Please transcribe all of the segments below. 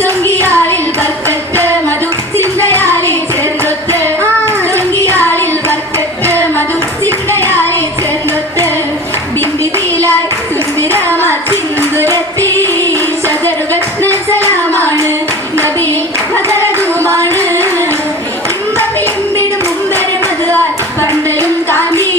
ചൊങ്കിയാളിൽ ബർക്കത്ത് മധു ചിന്തയാലെ ചേർന്നൊത്ത് ചൊങ്കിയാളിൽ ബർക്കത്ത് മധു ചിന്തയാലെ ചേർന്നൊത്ത് ബിന്ദിയിലായി സുന്ദരമ ചിന്തുരത്തി ശതറുകൾ സലാമാണ് നബി ഭദ്രതുമാണ് ഇമ്പമിടും മുമ്പര മധുവാൽ പണ്ടലും കാമി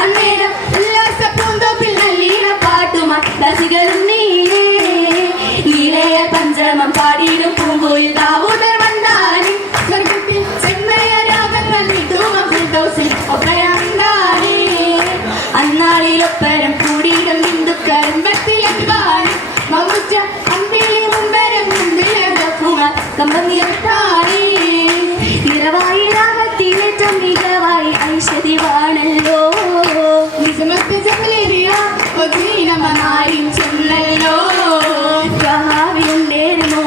അന്നേരം ഉല്ലാസപ്പൂന്തോപ്പിൽ നല്ലീന പാട്ടുമായി ദാസികളും നീലയ പഞ്ചമം പാടിയിടും പൂങ്കോയിൽ ദാവൂദർ വന്നാനി സ്വർഗത്തിൽ ചെന്നയ രാഗങ്ങൾ വിട്ടുമോസിൽ ഒപ്പരണ്ടാനി അന്നാളിലൊപ്പരം കൂടിയിടും ഹിന്ദുക്കരമ്പത്തിലെത്താനി മൗച്ച അമ്പിളി മുമ്പരം മുമ്പിലൂമ കമ്പനിയെത്താനി നിറവായി രാഗത്തിലേറ്റം മികവായി ഐശ്വര്യവാണല്ലോ നിജമത്ത് ജമലേരിയ ഒതുനമനായും ചെന്നല്ലോ കാവ്യണ്ടേരുമോ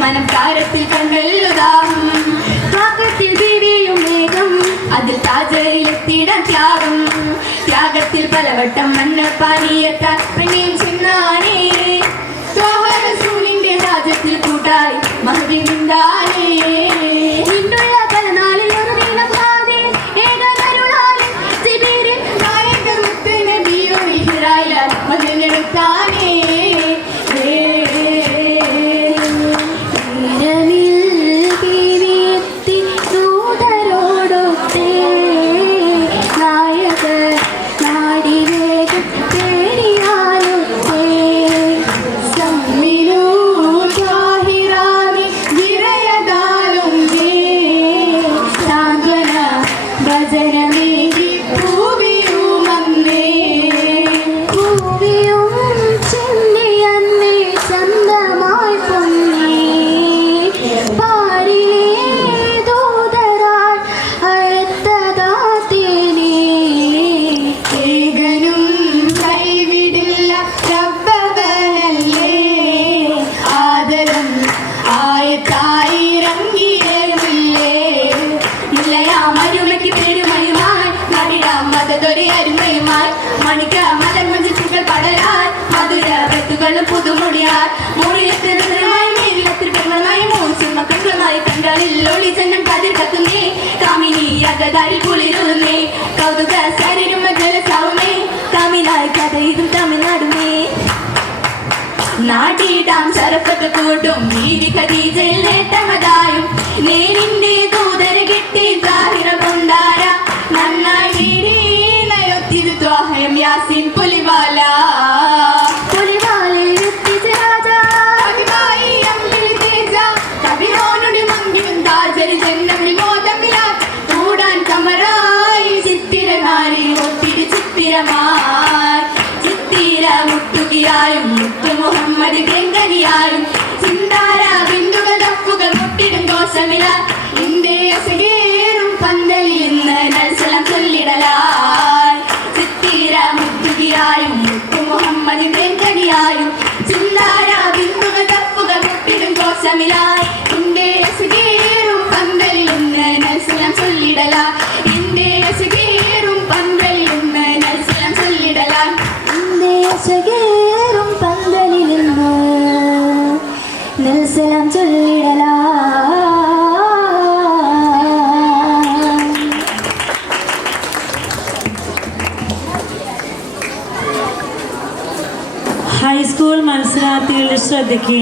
മനം കാരത്തിൽ കണ്ടല്ലുദാഹം കാക്കത്തിൽ ബീവിയും മേഘം അതിൽ താജയിലെത്തിയിടാൻ ത്യാഗത്തിൽ പലവട്ടം മണ്ണ് പാനീയത്താൽ പെണ്ണിയും ചെന്നാനേ സൂലിന്റെ രാജ്യത്തിൽ കൂട്ടായി മഹതി നിന്താനേ പുതുമുടിയാർ മുറിയത്തിൽ മക്കളായി കണ്ടാളില്ലോളി ജനം കതിർ കത്തുന്നേ കാമിനി അകതാരിൽ കുളിരുന്നേ കൗതുക ശരീരം ജലസാവുന്നേ കാമിനായി കഥ ഇതും തമിഴ്നാടുന്നേ നാട്ടിടാം ശരഫത്ത് കൂട്ടും ബീവി ഖദീജയിൽ നേട്ടമതായും നേരിന്റെ ദൂതര കിട്ടി താഹിറ കൊണ്ടാര നന്നായി വീടീനയൊത്തിരു ത്വാഹയം യാസീൻ പുലിവാല പുലിവാലയിൽ എത്തിച്ച രാജ കവിവായി അമ്പിളി തേജ കവിയോനുടി മങ്കിലും താജരി ജന്മി മോദമില കൂടാൻ കമറായി ചിത്തിരനാരി ഒത്തിരി ചിത്തിരമായി ചിത്തിര മുട്ടുകിയായും മുത്തു മുഹമ്മദ് ഗംഗനിയായും ചിന്താര ബിന്ദുകൾ തപ്പുകൾ മുട്ടിടും ദോഷമില ഇന്ത്യ അസകേറും പന്തലിൽ ഇന്ന് നൽസലം ചൊല്ലിടലായി ചിത്തിര മുട്ടുകിയായും മുത്തു മുഹമ്മദ് ഗംഗനിയായും ചിന്താര ബിന്ദുകൾ തപ്പുകൾ മുട്ടിടും ദോഷമിലായി ഇന്ത്യ അസകേറും പന്തലിൽ ഇന്ന് നൽസലം ചൊല്ലിടലായി ഇന്ത്യ അസകേറും പന്തലിൽ ഇന്ന് നൽസലം ചൊല്ലിടലായി ദേശകേറും പന്തലിൽ നിന്ന് നൽസലം ചൊല്ലിടലാ. ഹൈസ്കൂൾ മത്സരാർത്ഥികളുടെ ശ്രദ്ധയ്ക്ക്